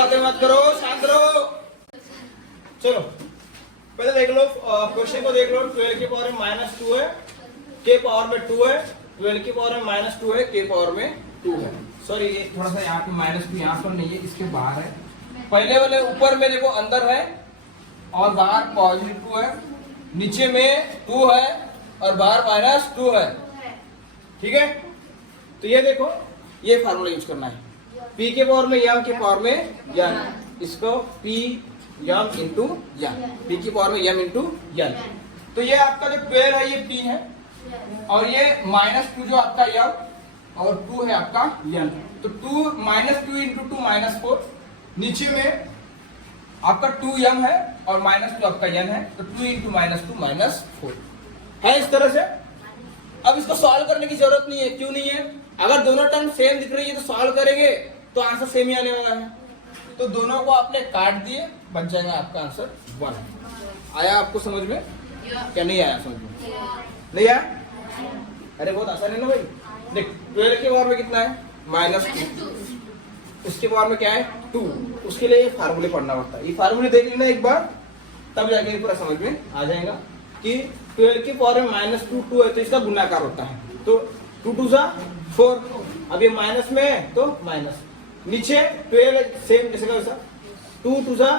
बातें मत करो, शांत रहो। चलो पहले देख लो क्वेश्चन को देख लो। 12 की पावर में -2 है, के पावर में 2 है। 12 की पावर में -2 है, के पावर में 2 है। सॉरी ये थोड़ा सा यहाँ पे -2 यहाँ पर नहीं है, इसके बाहर है। पहले वाले ऊपर में देखो अंदर है और बाहर +2 है, नीचे में 2 है और बाहर -2 है। ठीक है, तो ये देखो ये फार्मूला यूज करना है। P के पावर में m के पावर में n, इसको P m into n, P की पावर में m इंटू n। तो ये आपका जो 12 है ये P है और ये -2 जो आपका m और 2 है आपका n। तो 2 -2 इंटू 2 -4, नीचे में आपका 2m है और -2 आपका n है, तो 2 इंटू -2 -4 है इस तरह से। अब इसको सॉल्व करने की जरूरत नहीं है, क्यों नहीं है? अगर दोनों टर्म सेम दिख रही है तो सॉल्व करेंगे तो आंसर सेम ही आने वाला है। तो दोनों को आपने काट दिए, बच जाएगा आपका आंसर 1। आया आपको समझ में? क्या नहीं आया समझ में? नहीं आया? अरे बहुत आसान है ना भाई। देख 12 के पावर में कितना है? -2, उसके पावर में क्या है? 2। उसके लिए ये फार्मूले पढ़ना पड़ता है। ये फार्मूले देख लेना एक बार, तब जाके पूरा समझ में आ जाएगा कि 12 की पावर में -2 2 है तो इसका गुणाकार होता है। तो 2 2 सा 4, अब ये माइनस में है तो माइनस, नीचे 12 सेम जैसे का वैसा, 2 2 सा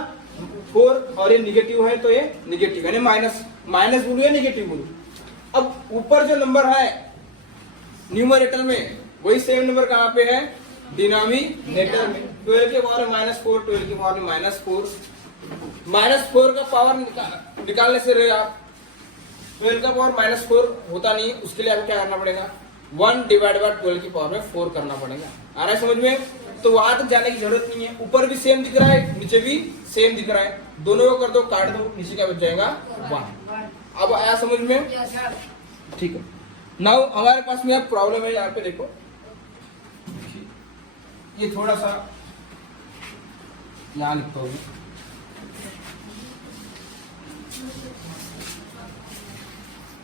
4 और ये निगेटिव है तो ये निगेटिव यानी माइनस बोलू या निगेटिव बोलू। अब ऊपर जो नंबर है न्यूमरेटर में वही सेम नंबर कहाँ पे है? डिनोमिनेटर में। 12 के पावर में -4, 12 के पावर में -4, -4 का पावर निकालने से रहे आप 12 का पावर -4 होता नहीं, उसके लिए आपको क्या करना पड़ेगा? 1 डिवाइड बाय 12 की पावर में 4 करना पड़ेगा। आ रहा है समझ में? तो वहां तक जाने की जरूरत नहीं है, ऊपर भी सेम दिख रहा है नीचे भी सेम दिख रहा है, दोनों को कर दो काट दो, नीचे क्या बच जाएगा? 1। अब आया समझ में? ठीक है। नाउ हमारे पास में अब प्रॉब्लम है, यहाँ पे देखो ये थोड़ा सा यहाँ लिखता हूँ,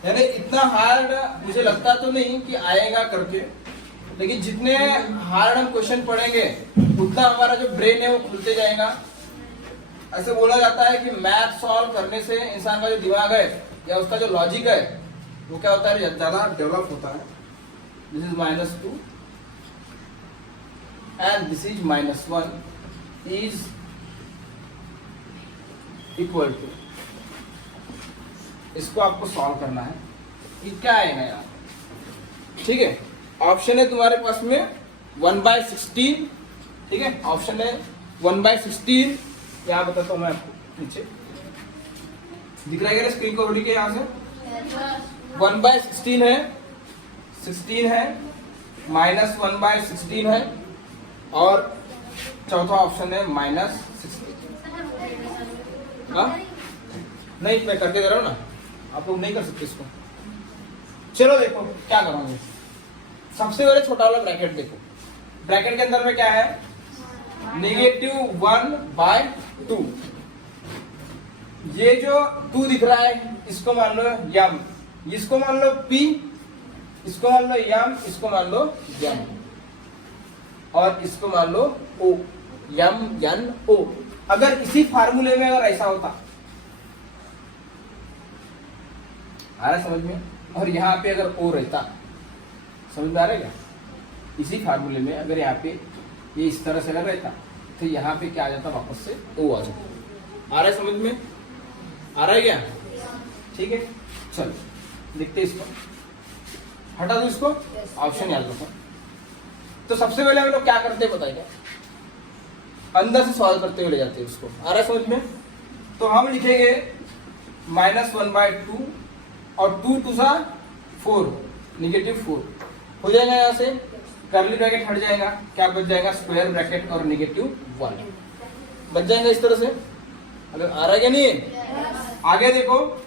यानी इतना हार्ड मुझे लगता तो नहीं कि आएगा करके, लेकिन जितने हार्ड हम क्वेश्चन पढ़ेंगे उतना हमारा जो ब्रेन है वो खुलते जाएगा। ऐसे बोला जाता है कि मैथ सॉल्व करने से इंसान का जो दिमाग है या उसका जो लॉजिक है वो क्या होता है? ज्यादा डेवलप होता है। This is -2 and this is -1 is equal to, इसको आपको सॉल्व करना है। ये क्या आएगा यार? ठीक है, ऑप्शन है तुम्हारे पास में 1/16, ठीक है, ऑप्शन है 1/16। यहाँ बताता हूँ मैं आपको, नीचे दिख रहा है स्क्रीन को, के यहाँ से 1/16 है, 16 है, -1/16 है और चौथा ऑप्शन है -16। हाँ नहीं, मैं करके दे रहा हूँ ना, आप लोग नहीं कर सकते इसको। चलो देखो क्या करोगे। सबसे पहले छोटा वाला ब्रैकेट देखो, ब्रैकेट के अंदर में क्या है? -1/2। ये जो 2 दिख रहा है इसको मान लो m, इसको मान लो p, इसको मान लो m, इसको मान लो m और इसको मान लो o, m n o। अगर इसी फार्मूले में अगर ऐसा होता, आ रहा समझ में? और यहाँ पे अगर o रहता, समझ में आ रहा है क्या? इसी फार्मूले में अगर यहाँ पे ये इस तरह से अगर रहता तो यहाँ पे क्या आ जाता? वापस से o आ जाता। आ रहा है समझ में? आ रहा है क्या? ठीक है, चलो लिखते इसको, हटा दो इसको, ऑप्शन याद रखो। तो सबसे पहले हम लोग क्या करते हैं बताइए? अंदर से सॉल्व करते हुए ले जाते हैं उसको। आ रहा है समझ में? तो हम लिखेंगे -1/2 और 2 2 सा 4, -4 हो जाएगा। यहाँ से कर्ली ब्रैकेट हट जाएगा, क्या बच जाएगा? स्क्वायर ब्रैकेट और -1 बच जाएगा इस तरह से। अगर आ रहा है क्या? नहीं है? आगे देखो,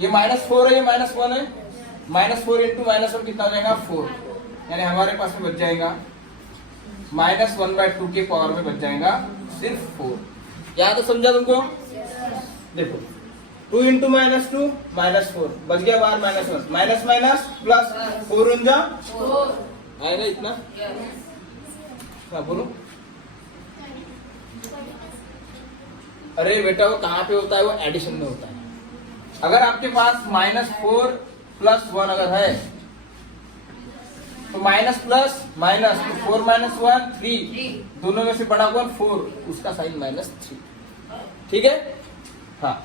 ये -4 है, ये -1 है, -4 इंटू -1 कितना हो जाएगा? 4, यानी हमारे पास में बच जाएगा -1/2 के पावर में बच जाएगा सिर्फ 4। क्या तो समझा तुमको? देखो 2 इंटू -2 -4 बच गया बाहर -1, माइनस माइनस प्लस 4 आएगा इतना। हाँ बोलो अरे बेटा वो कहाँ पे होता है, वो एडिशन में होता है। अगर आपके पास -4 + 1 अगर है तो माइनस प्लस माइनस, तो 4 - 1 3, दोनों में से बड़ा कौन 4, उसका साइन -3। ठीक है। हाँ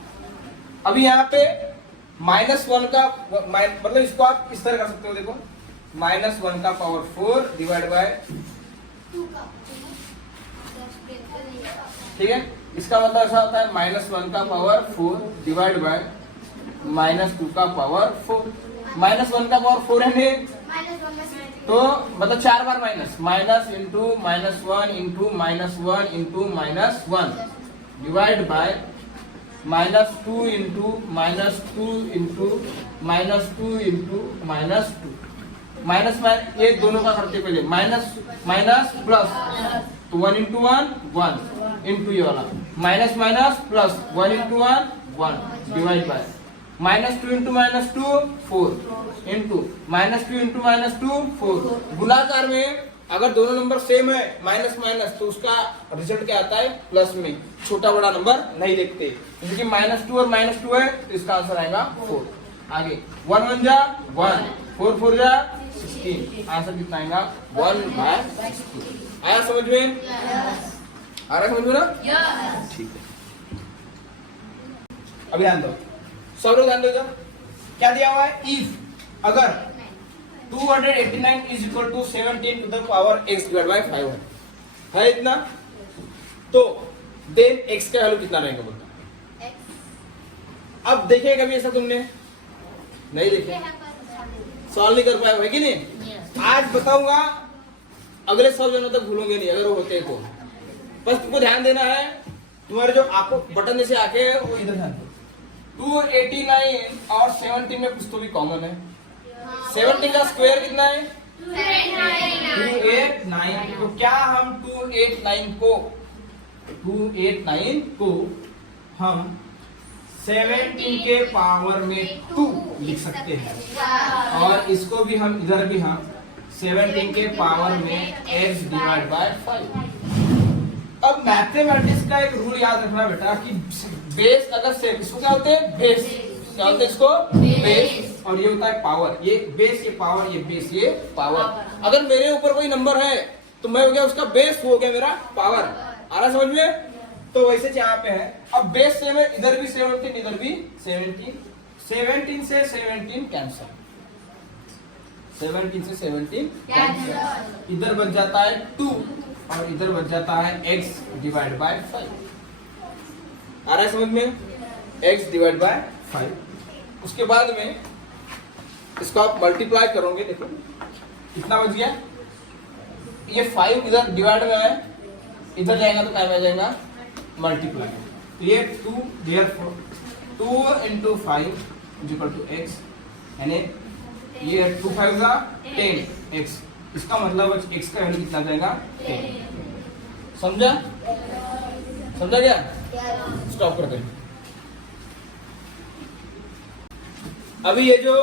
अभी यहाँ पे -1 का मतलब इसको आप इस तरह कर सकते हो, देखो -1 का पावर 4 डिवाइड बाय, ठीक है। इसका मतलब ऐसा होता है -1 का पावर 4 डिवाइड बाय -2 का पावर 4। -1 का पावर 4 है, तो मतलब 4 बार minus into -1 into -1 into -1 divide by -2 into -2 into -2 into -2। Minus ये दोनों का करते पहले, माइनस प्लस, तो 1 इंटू 1 1 इंटू ये वाला minus plus 1 into 1 1 divide by -2 into -2 4 into -2 into -2 4। गुणाकार में अगर दोनों नंबर सेम है माइनस तो उसका रिजल्ट क्या आता है प्लस में, छोटा बड़ा नंबर नहीं देखते। जैसे कि -2 और -2 है तो इसका आंसर आएगा 4। आगे 1 1 जा 1, 4 4 जा 16, आंसर कितना आएगा 1/16। आया समझ में? आ रहा समझ में ना? ठीक है। अभी ध्यान दो, सब लोग ध्यान दो। क्या दिया हुआ है, इफ अगर 289 is equal to 17 to the power x divide by 5 है इतना, तो देन x का वैल्यू कितना रहेगा बोलता। अब देखेगा कभी ऐसा तुमने नहीं देखे, सॉल्व नहीं कर पाए है कि नहीं। आज बताऊंगा, अगले 100 जनों तक भूलोगे नहीं अगर वो होते तो। बस तुमको ध्यान देना है, तुम्हारे जो आंखों बटन जैसे आंखें हैं वो इधर ध्यान दो। 289 और 17 में कुछ तो भी कॉमन है। 17 का स्क्वायर कितना है 289। तो क्या हम 289 को हम 17 के पावर में 2 लिख सकते हैं, और इसको भी हम इधर भी हम 17 के पावर में x डिवाइड बाय 5। अब मैथमेटिक्स का एक रूल याद रखना बेटा कि बेस अगर सेम, इसको क्या होते हैं बेस, क्या होता है इसको बेस, और ये होता है पावर। ये बेस, ये पावर, ये बेस, ये पावर। अगर मेरे ऊपर कोई नंबर है तो मैं हो गया उसका बेस, हो गया मेरा पावर। आ रहा समझ में? तो वैसे यहाँ पे है, अब बेस सेम है, इधर भी 17 इधर भी 17, 17 से 17 कैंसिल, 17 से 17 कैंसिल, इधर बच जाता है 2 और इधर बच जाता है x डिवाइड बाय 5। आ रहा है समझ में? x divide by 5। उसके बाद में इसको आप मल्टीप्लाई करोगे, देखो कितना बच गया, ये 5 इधर डिवाइड में है, इधर जाएगा तो क्या आ जाएगा मल्टीप्लाई। तो ये 2 therefore 2 into 5 is equal to x, यानी ये 2 5 का 10x। इसका मतलब x का वैल्यू कितना जाएगा 10। समझा? समझा क्या? स्टॉप कर दें। अभी ये जो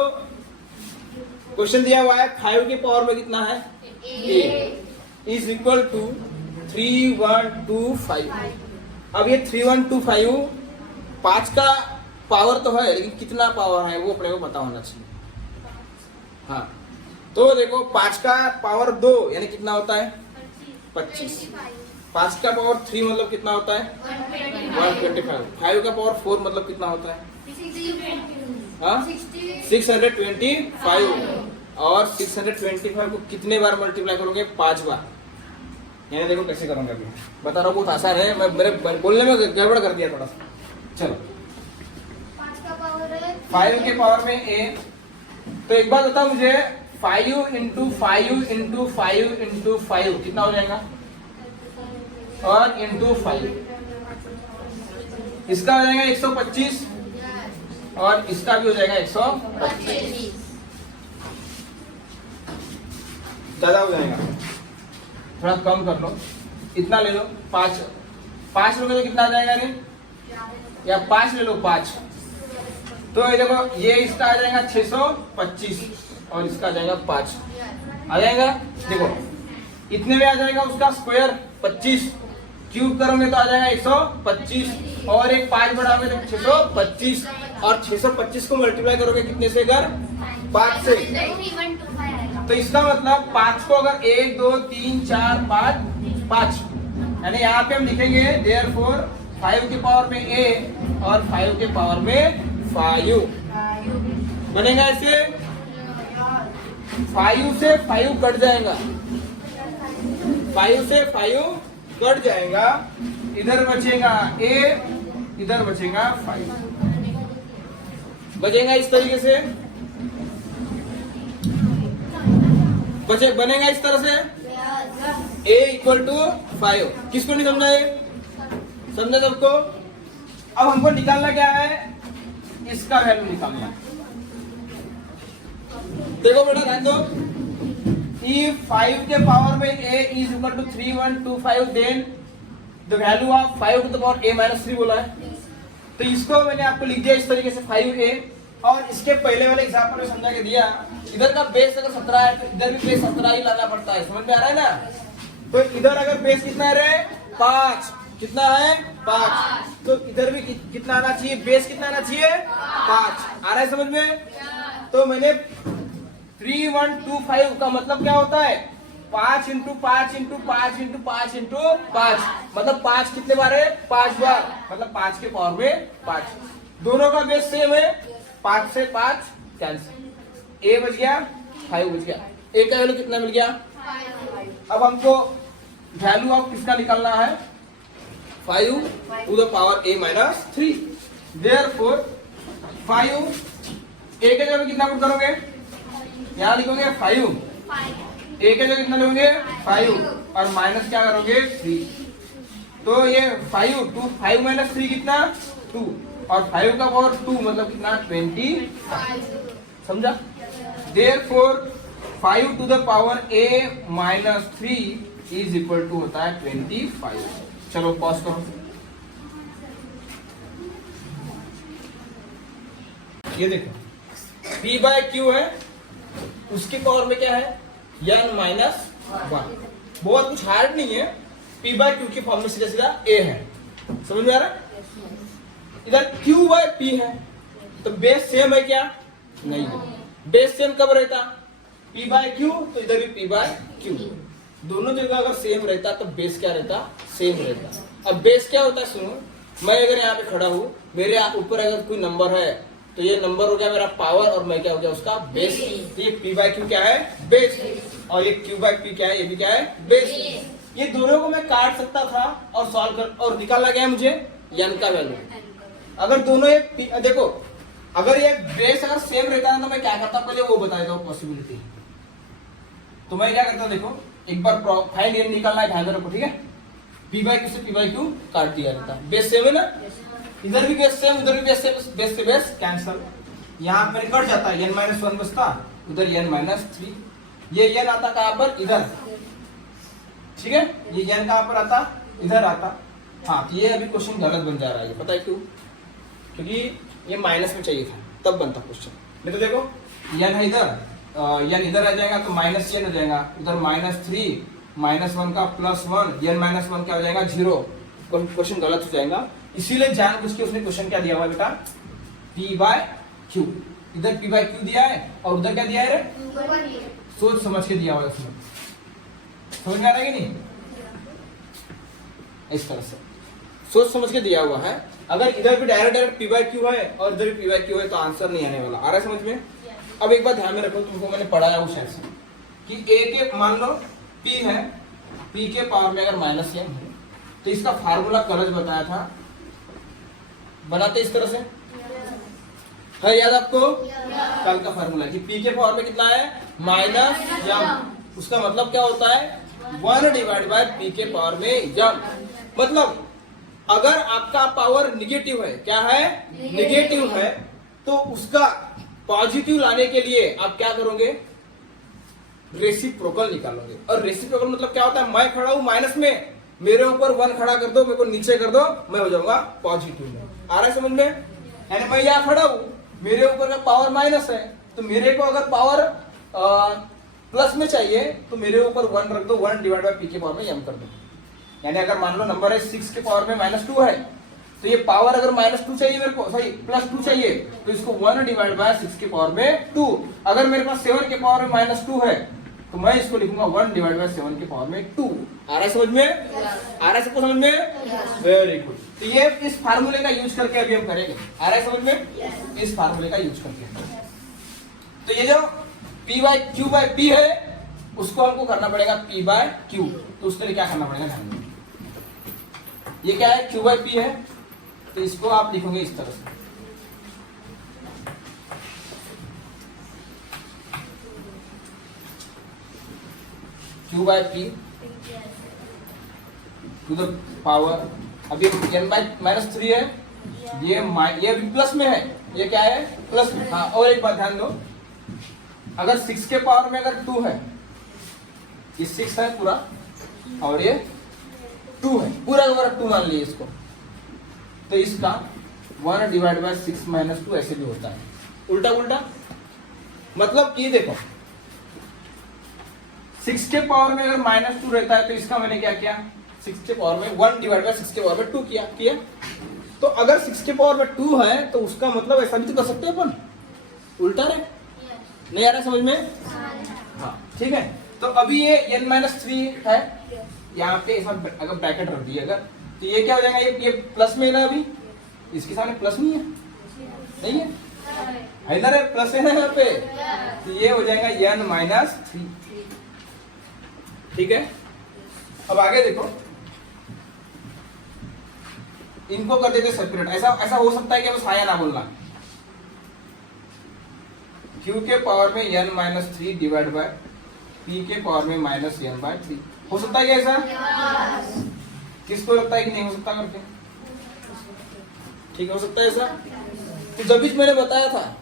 क्वेश्चन दिया हुआ है 5 के पावर में कितना है a इज इक्वल टू 3125। अब ये 3125 5 का पावर तो है, लेकिन कितना पावर है वो अपने को पता होना चाहिए। हाँ तो देखो 5 का पावर 2 यानी कितना होता है 25। 5 का पावर 3 मतलब कितना होता है 125। 5 का पावर 4 मतलब कितना होता है 625। और 625 को कितने बार मल्टीप्लाई करोगे 5 बार। ये देखो कैसे करूंगा अभी, बता रहा हूँ बहुत आसान है, मैं मेरे बोलने में गड़बड़ कर दिया थोड़ा सा। चलो 5 के पावर में a, तो एक बात बता मुझे 5 इंटू 5 इंटू 5 इंटू 5 कितना हो जाएगा, और इंटू 5 इसका हो जाएगा 125 और इसका भी हो जाएगा 125। ज्यादा हो जाएगा, थोड़ा कम कर लो, इतना ले लो 5 लोगे तो कितना आ जाएगा रे, या 5 ले लो 5, तो ये देखो ये इसका आ जाएगा 625 और इसका आ जाएगा 5 आ जाएगा। देखो इतने में आ जाएगा उसका स्क्वायर 25, क्यूब करोगे तो आ जाएगा 125 और एक 5 बढ़ाओगे तो 625 और 625 को मल्टीप्लाई करोगे कितने से अगर 5 से, तो इसका मतलब 5 को अगर 1 2 3 4 5 यानी यहाँ पे हम लिखेंगे देयरफॉर 5 के पावर में a और 5 के पावर में 5 बनेगा। ऐसे 5 से 5 कट जाएगा, 5 से 5 कट जाएगा, इधर बचेगा a, इधर बचेगा 5, बचेगा इस तरीके से, बनेगा इस तरह से a इक्वल टू 5। किसको नहीं समझा ये? समझा सबको? अब हमको निकालना क्या है, इसका वैल्यू निकालना है। देखो बेटा ध्यान दो, if 5 के पावर में a is equal to 3125 then the value of 5 to the power a minus 3 बोला है, तो इसको मैंने आपको लिख दिया इस तरीके से 5a। और इसके पहले वाले एग्जाम्पल में समझा के दिया, इधर का बेस अगर 17 है तो इधर भी बेस 17 ही लाना पड़ता है, समझ में आ रहा है ना? तो इधर अगर बेस कितना है रे 5, कितना है 5, तो इधर भी कितना आना चाहिए, बेस कितना आना चाहिए 5, आ रहा है समझ में? तो मैंने 3125 का मतलब क्या होता है 5 इंटू 5 इंटू 5 इंटू 5 इंटू 5, मतलब 5 कितने बार है 5 बार, मतलब 5 के पावर में 5। दोनों का बेस सेम है, 5 से 5 कैंसिल, a बच गया 5 बच गया, a का वैल्यू कितना मिल गया 5। अब हमको वैल्यू ऑफ किसका निकालना है 5 to the power a minus 3। Therefore 5 a के जगह कितना पुट करोगे, यहाँ लिखोगे 5, a के जगह कितना लोगे 5 और माइनस क्या करोगे 3, तो ये 5 माइनस 3 कितना 2 और 5 का पावर 2 मतलब कितना 25, समझा? Therefore 5 to the power a minus 3 is equal to होता है 25। चलो पॉज करो, ये देखो p बाय q है, उसके पावर में क्या है n माइनस 1, बहुत कुछ हार्ड नहीं है, p बाय q की फॉर्म में सीधा सीधा a है, समझ में आ रहा है? इधर q बाय p है, तो बेस सेम है क्या, नहीं है। बेस सेम कब रहता p बाय q, तो इधर भी p बाय q, दोनों जगह अगर सेम रहता तो बेस क्या रहता सेम रहता। अब बेस क्या होता है सुनो, मैं अगर यहाँ पे खड़ा हूँ, मेरे ऊपर अगर कोई नंबर है तो ये नंबर हो गया मेरा पावर और मैं क्या हो गया उसका बेस, तो ये p बाय q क्या है बेस, और ये q बाय p क्या है, ये भी क्या है बेस। ये दोनों को मैं काट सकता था और सॉल्व कर और निकालना क्या है मुझे n का वैल्यू। अगर दोनों ये देखो, अगर ये बेस अगर सेम रहता ना तो मैं क्या करता पहले वो बता देता हूँ पॉसिबिलिटी। तो मैं क्या करता देखो, एक बार फाइंड n निकालना है, ध्यान रखो ठीक है, p बाय q से p बाय q काट दिया रहता, बेस सेम है ना, इधर भी बेस सेम उधर भी बेस सेम, बेस से बेस कैंसल, यहाँ पर कट जाता है n माइनस 1 बचता, उधर n माइनस 3, ये n आता कहाँ पर इधर, ठीक है, ये n कहाँ पर आता इधर आता। हाँ तो ये अभी क्वेश्चन गलत बन जा रहा है, पता है क्यों, क्योंकि ये माइनस में चाहिए था तब बनता क्वेश्चन। नहीं तो देखो n है इधर, n इधर आ जाएगा तो माइनस n हो जाएगा, उधर माइनस 3 माइनस 1 का प्लस 1, n माइनस 1 क्या हो जाएगा 0, क्वेश्चन गलत हो जाएगा। इसीलिए जानबूझ के उसने क्वेश्चन क्या दिया हुआ बेटा p बाय q, इधर p बाय q दिया है और उधर क्या दिया है रे, सोच समझ के दिया हुआ है उसने, समझ में आ रहा है कि नहीं, इस तरह से सोच समझ के दिया हुआ है। अगर इधर भी डायरेक्ट p बाय q है और इधर भी p बाय q है तो आंसर नहीं आने वाला, आ रहा है समझ में? अब एक बात ध्यान में रखो, तुमको मैंने पढ़ाया उस ऐसे कि a के मान लो p है, p के पावर में अगर माइनस m है तो इसका फार्मूला कल बताया था, बनाते इस तरह से है, याद आपको कल का फार्मूला कि p के पावर में कितना है माइनस m, उसका मतलब क्या होता है 1 डिवाइड बाय p के पावर में m, मतलब अगर आपका पावर निगेटिव है, क्या है निगेटिव है, तो उसका पॉजिटिव लाने के लिए आप क्या करोगे रेसिप्रोकल निकालोगे। और रेसिप्रोकल मतलब क्या होता है, मैं खड़ा हूं माइनस में, मेरे ऊपर 1 खड़ा कर दो, मेरे को नीचे कर दो, मैं हो जाऊंगा पॉजिटिव में, आ रहा है समझ में? यानी मैं यहाँ खड़ा हूं, मेरे ऊपर का पावर माइनस है, तो मेरे को अगर पावर प्लस में चाहिए तो मेरे ऊपर 1 रख दो, 1 डिवाइड बाय p के पावर में m कर दो, यानी अगर मान लो नंबर है 6 के पावर में -2 है, तो ये पावर अगर -2 चाहिए मेरे को, सॉरी +2 चाहिए, तो इसको 1 डिवाइड बाय 6 के पावर में 2। अगर मेरे पास 7 के पावर में -2 है, तो मैं इसको लिखूंगा 1 डिवाइड बाय 7 के पावर में 2। आ रहा है समझ में? आ रहा है सबको समझ में? Very good. तो ये इस फार्मूले का यूज करके अभी हम करेंगे। आ रहा है समझ में? इस फार्मूले का यूज करके। तो ये जो P/Q/P है, उसको हमको करना पड़ेगा P/Q। तो उसके लिए क्या करना पड़ेगा ध्यान में, ये क्या है? Q/P है, तो इसको आप लिखोगे इस तरह से, Q/P टू द पावर, अभी n/-3 है, ये अभी प्लस में है, ये क्या है? प्लस में। हाँ, और एक बात ध्यान दो, अगर 6 के पावर में अगर 2 है, ये 6 है पूरा और ये 2 है पूरा, अगर 2 मान लिए इसको, तो इसका 1 डिवाइड बाय 6 - 2 ऐसे भी होता है, उल्टा उल्टा। मतलब कि देखो 6 के पावर में अगर -2 रहता है, तो इसका मैंने क्या किया? 6 के पावर में 1 डिवाइड बाय 6 के पावर में 2 किया। तो अगर 6 के पावर में 2 है, तो उसका मतलब ऐसा भी तो कर सकते हैं अपन, उल्टा रहे। नहीं आ रहा समझ में? हाँ, ठीक है। तो अभी ये n-3 है, यहाँ पे ऐसा अगर ब्रैकेट रख दिए अगर, तो ये क्या हो जाएगा? ये प्लस में है ना, अभी इसके सामने प्लस नहीं है, नहीं है इधर है, प्लस है ना यहाँ पे, तो ये हो जाएगा n-3। ठीक है। अब आगे देखो, इनको कर देते सेपरेट। ऐसा हो सकता है कि बस हाँ या ना बोलना। Q के पावर में n-3 डिवाइड बाय P के पावर में -n/3 हो सकता है क्या ऐसा? किसको लगता है कि नहीं हो सकता करके? ठीक, हो सकता है ऐसा। तो जब भी मैंने बताया था,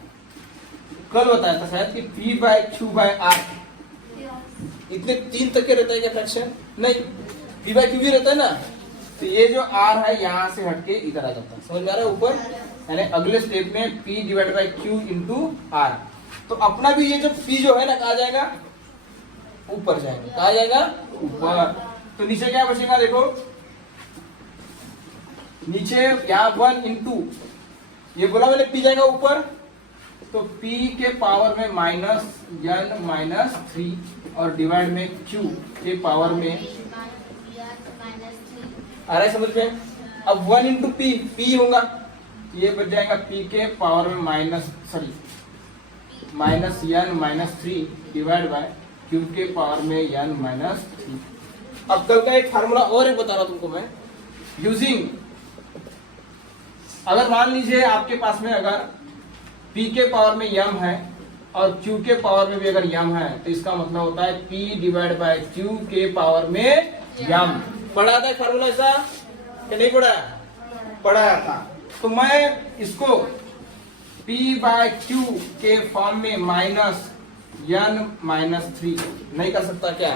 कल बताया था शायद, कि P/Q/R इतने 3 तक के रहता है क्या फ्रैक्शन? नहीं, P/Q भी रहता है ना। तो ये जो R है यहाँ से हटके इधर आ जाता है, समझ में आ रहा है? ऊपर, यानी अगले स्टेप में P divide by Q into R। तो अपना भी ये जो P जो है ना, कहा जाएगा? ऊपर जाएगा। कहा जाएगा? ऊपर। तो नीचे क्या बचेगा? देखो नीचे यहाँ 1 इंटू, ये बोला मैंने P जाएगा ऊपर, तो P के पावर में -n-3 और डिवाइड में Q के पावर में, आ रहा है समझ में? अब 1 इंटू P होगा, ये बच जाएगा P के पावर में -n-3 डिवाइड बाय Q के पावर में n-3। अब कल का एक फार्मूला और एक बता रहा तुमको मैं, यूजिंग, अगर मान लीजिए आपके पास में अगर P के पावर में m है और Q के पावर में भी अगर m है, तो इसका मतलब होता है P डिवाइड बाय Q के पावर में m। पढ़ा था फार्मूला ऐसा कि नहीं पढ़ा? पढ़ाया था। तो मैं इसको P/Q के फॉर्म में -n-3 नहीं कर सकता क्या?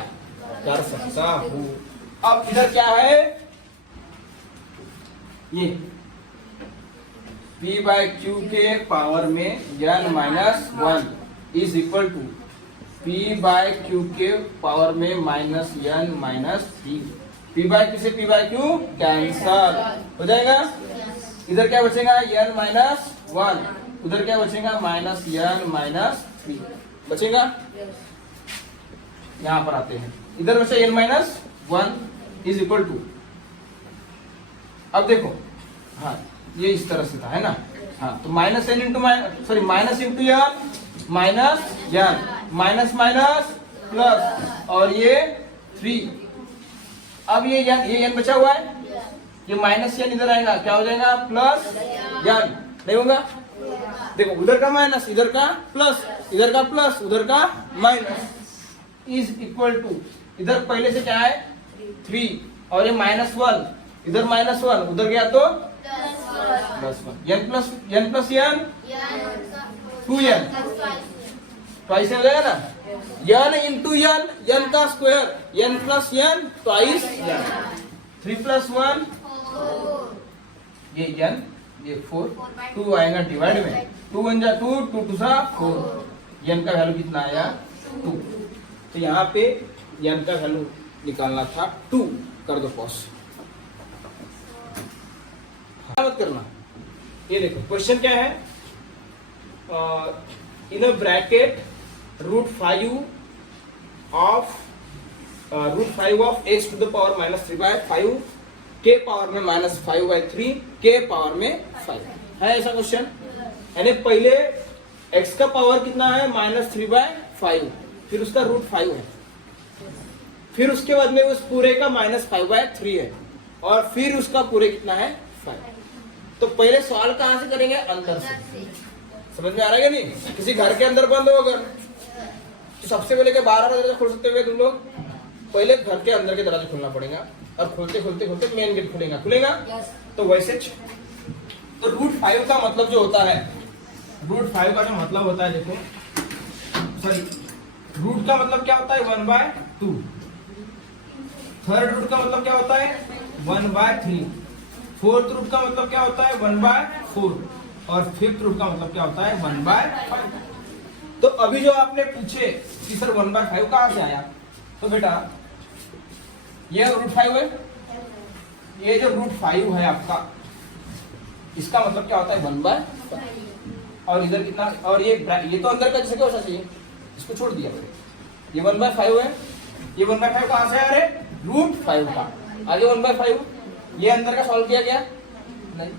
कर सकता हूँ। अब इधर क्या है? ये P/Q के पावर में n-1 is equal to P/Q के पावर में -n-3। P/Q से P/Q कैंसल हो जाएगा। इधर क्या बचेगा? n-1, उधर क्या बचेगा? -n-3 बचेगा। यहां पर आते हैं, इधर बचा n-1 इज इक्वल टू, अब देखो, हाँ ये इस तरह से था, है ना? हाँ, तो -n into sorry minus into n minus minus plus, और ये 3। अब ये n बचा हुआ है, ये -n इधर आएगा, क्या हो जाएगा? Plus n। नहीं होगा? देखो, उधर का माइनस, इधर का प्लस, इधर का प्लस, उधर का माइनस, इज इक्वल टू, इधर पहले से क्या है? 3, और ये -1, इधर -1, उधर गया तो +1, n plus n 2n, twice हो जाएगा ना? n इंटू n का square, n plus n twice n, 3 + 1 ये n, ये 4, 2 आएगा डिवाइड में, 2 × 2, 2 × 2 4, n का वैल्यू कितना आया? 2। तो यहाँ पे n का वैल्यू निकालना था 2, कर दो पॉज। मत करना। ये देखो क्वेश्चन क्या है, in a bracket √5 of x to the power -3/5 के पावर में -5/3 के पावर में 5 है ऐसा क्वेश्चन। यानी पहले x का पावर कितना है -3/5, फिर उसका √5 है, फिर उसके बाद में उस पूरे का -5/3 है, और फिर उसका पूरे कितना है 5। तो पहले सवाल कहां से करेंगे, अंदर से। समझ में आ रहा है कि नहीं? किसी घर के अंदर बंद हो अगर तो सबसे पहले 12 दरवाजा खोल सकते हुए तुम लोग, पहले घर के अंदर के दरवाजे खोलना पड़ेगा, और खोलते खोलते खोलते मेन गेट खुलेगा। तो वैसे तो √5 का मतलब जो होता है, √5 का जो मतलब होता है, देखो सॉरी, रूट का मतलब क्या होता है 1/2, थर्ड रूट का मतलब क्या होता है 1/3, फोर्थ रूट का मतलब क्या होता है 1/4, और फिफ्थ रूट का मतलब क्या होता है 1/5। तो अभी जो आपने पूछे कि सर 1/5 कहां से आया, तो बेटा ये √5 है, ये जो √5 है आपका, इसका मतलब क्या होता है 1/5, और इधर कितना, और ये तो अंदर का जैसे क्या होना चाहिए, इसको छोड़ दिया, ये 1/5 है, ये 1/5 कहां से आ रहे √5 का, आगे 1/5, ये अंदर का सॉल्व किया गया नहीं,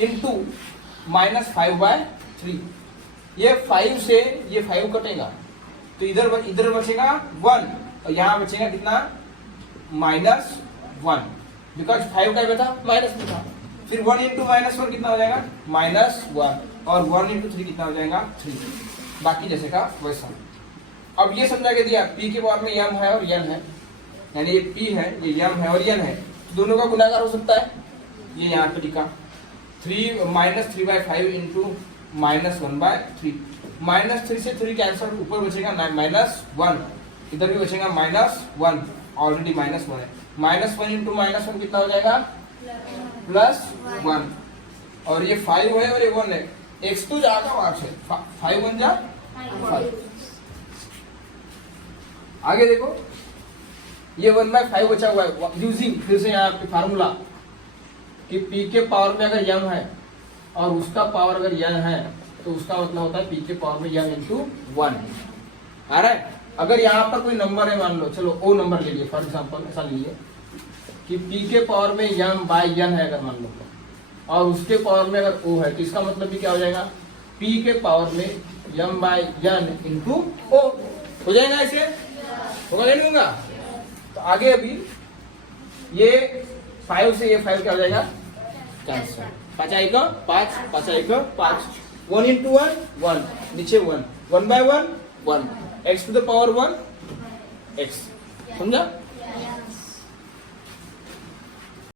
इनटू -5/3, ये 5 से ये 5 कटेगा, तो इधर बचेगा 1, और यहाँ बचेगा कितना -1, बिकॉज 5 का बेटा माइनस में था, फिर 1 इंटू -1 कितना हो जाएगा -1, और 1 इंटू 3 कितना हो जाएगा 3, बाकी जैसे का वैसा। अब ये समझा के दिया p के पावर में m है और n है, यानी ये p है, ये m है और n है, तो दोनों का गुणाकार हो सकता है, ये यहाँ पे लिखा -3/5 इंटू -1/3, -3 से 3 कैंसिल, ऊपर बचेगा -1, इधर भी बचेगा -1, ऑलरेडी -1 है, -1 इंटू -1 कितना हो जाएगा +1, और ये 5 है और ये 1 है, x तो जाएगा वहां से, 5 बन जा 5। आगे देखो ये 1/5 बचा हुआ है, यूजिंग फिर से यहाँ पे फार्मूला कि p के पावर में अगर m है और उसका पावर अगर n है, तो उसका मतलब होता है p के पावर में m इंटू 1 आ रहा है। अगर यहाँ पर कोई नंबर है, मान लो चलो o नंबर ले लिए फॉर एग्जांपल, ऐसा लीजिए कि p के पावर में m/n है अगर मान लो, और उसके पावर में अगर o है, तो इसका मतलब भी क्या हो जाएगा p के पावर में m/n इंटू o हो जाएगा, ऐसे होगा या नहीं होगा। तो आगे अभी ये 5 से ये 5 क्या हो जाएगा कैंसिल, 5 आएगा 5, 5 आएगा 5, 1 इंटू 1 1, नीचे 1, 1/1 1, x to the power 1 x, समझा।